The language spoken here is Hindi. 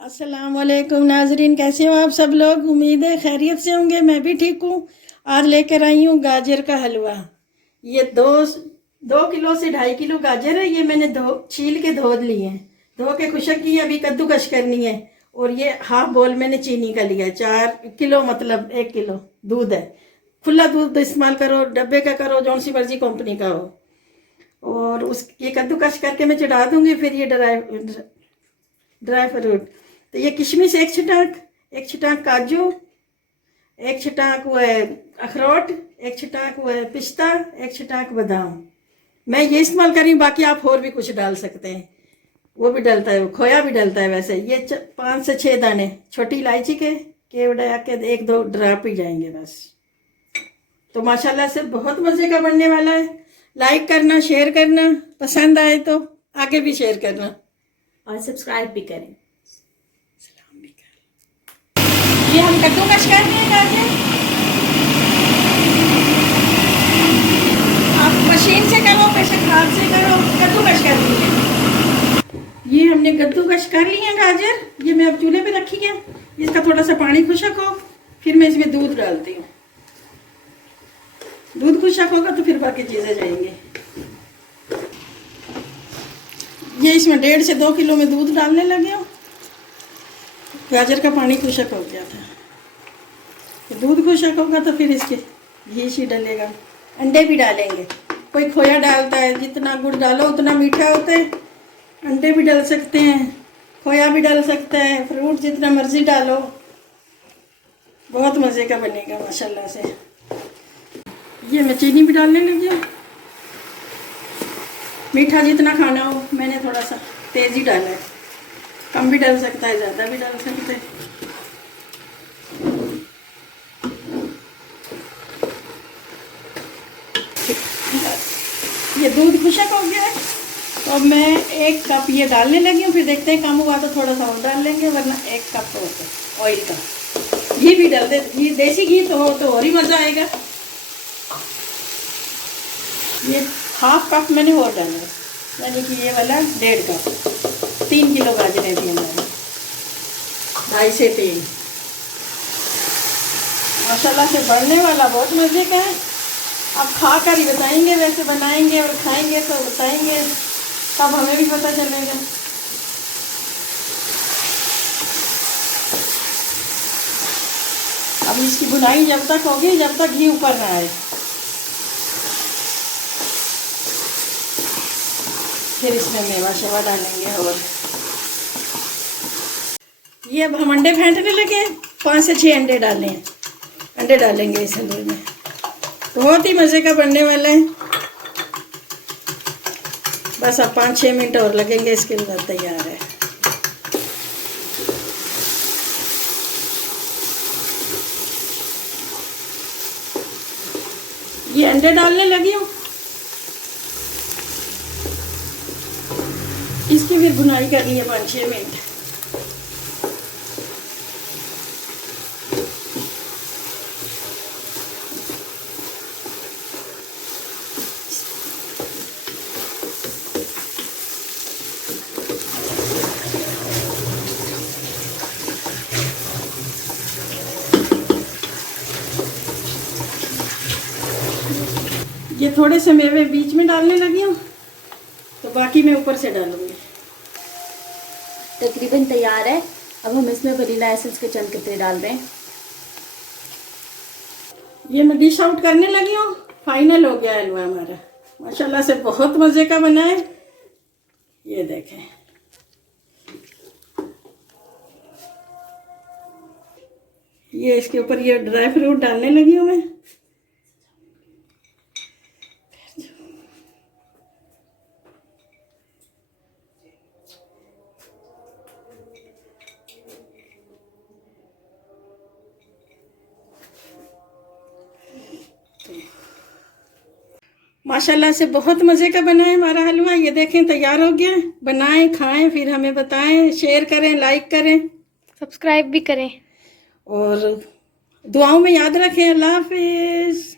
अस्सलाम वालेकुम नाजरीन, कैसे हो आप सब लोग। उम्मीद है खैरियत से होंगे। मैं भी ठीक हूँ। आज लेकर आई हूँ गाजर का हलवा। ये दो किलो से 2.5 किलो गाजर है। ये मैंने छील के धो लिए हैं, धो के खुशक की। अभी कद्दूकश करनी है। और ये हाफ बोल मैंने चीनी का लिया है। 4 किलो मतलब 1 किलो दूध है। खुला दूध इस्तेमाल करो, डब्बे का करो, जौन सी मर्जी कंपनी का हो। और ये कद्दूकश करके मैं चढ़ा दूंगी। फिर ये ड्राई फ्रूट, तो ये किशमिश एक छिटाक काजू, एक छिटाक वो है अखरोट, एक छिटाक वो है पिस्ता, एक छिटाक बादाम। मैं ये इस्तेमाल करी, बाकी आप और भी कुछ डाल सकते हैं। वो भी डलता है, खोया भी डलता है। वैसे ये 5 से 6 दाने छोटी इलायची के उड़ा के 1-2 ड्रॉप ही जाएंगे बस। तो माशाल्लाह से बहुत मज़े का बनने वाला है। लाइक करना, शेयर करना, पसंद आए तो आगे भी शेयर करना और सब्सक्राइब भी करें। ये हम कद्दूकश कर रहे हैं गाजर। आप मशीन से करो, प्रेशर हाथ से करो, कद्दूकश कर लीजिए। ये हमने कद्दूकश कर लिए हैं गाजर। ये मैं अब चूल्हे पे रखी है। इसका थोड़ा सा पानी खुशक हो, फिर मैं इसमें दूध डालती हूँ। दूध खुशक होगा तो फिर बाकी चीज़ें जाएंगे। ये इसमें 1.5 से 2 किलो में दूध डालने लगे हो। गाजर का पानी खुशक हो गया था। दूध खुशक होगा तो फिर इसके घी डलेगा। अंडे भी डालेंगे। कोई खोया डालता है, जितना गुड़ डालो उतना मीठा होता है। अंडे भी डाल सकते हैं, खोया भी डाल सकते हैं, फ्रूट जितना मर्जी डालो। बहुत मज़े का बनेगा माशाल्लाह से। ये मैं चीनी भी डालने लगी हूँ। मीठा जितना खाना हो, मैंने थोड़ा सा तेज़ ही डाला है। कम भी डाल सकता है, ज़्यादा भी डाल सकते हैं। ये दूध खुशक हो गया है, तो अब मैं 1 कप ये डालने लगी हूँ। फिर देखते हैं, कम हुआ तो थोड़ा सा और डाल लेंगे, वरना 1 कप तो ऑयल का। घी भी डाल दे, घी देसी घी तो हो तो और ही मज़ा आएगा। ये हाफ कप मैंने और डाला है, यानी कि ये वाला 1.5 कप। 3 किलो गाजरें भी हमारी, 2.5 से 3। माशाल्लाह से बनने वाला बहुत मज़े का है। अब खा कर ही बताएंगे, वैसे बनाएंगे और खाएंगे तो बताएंगे, तब हमें भी पता चलेगा। अब इसकी बुनाई जब तक होगी, जब तक घी ऊपर ना आए, फिर इसमें मेवा शेवा डालेंगे। और ये अब हम अंडे फेंटने लगे। 5 से 6 अंडे डाले हैं। अंडे डालेंगे इस हलवे में, बहुत ही मज़े का बनने वाला है। बस अब 5-6 मिनट और लगेंगे, इसके अंदर तैयार है। ये अंडे डालने लगी हूँ। इसकी फिर बुनाई करनी है 5-6 मिनट। ये थोड़े से मेवे बीच में डालने लगी हूँ, तो बाकी मैं ऊपर से डालूंगी। तकरीबन तैयार है। अब हम इसमें वनीला एसेंस के चंद कितने डाल रहे हैं। ये मैं डिश आउट करने लगी हूँ। फाइनल हो गया हलवा हमारा। माशाल्लाह से बहुत मज़े का बना है। ये देखें, ये इसके ऊपर ये ड्राई फ्रूट डालने लगी हूँ मैं। माशाल्लाह से बहुत मज़े का बना है हमारा हलवा। ये देखें, तैयार हो गया। बनाएं, खाएं, फिर हमें बताएं, शेयर करें, लाइक करें, सब्सक्राइब भी करें और दुआओं में याद रखें। अल्लाह हाफिज़।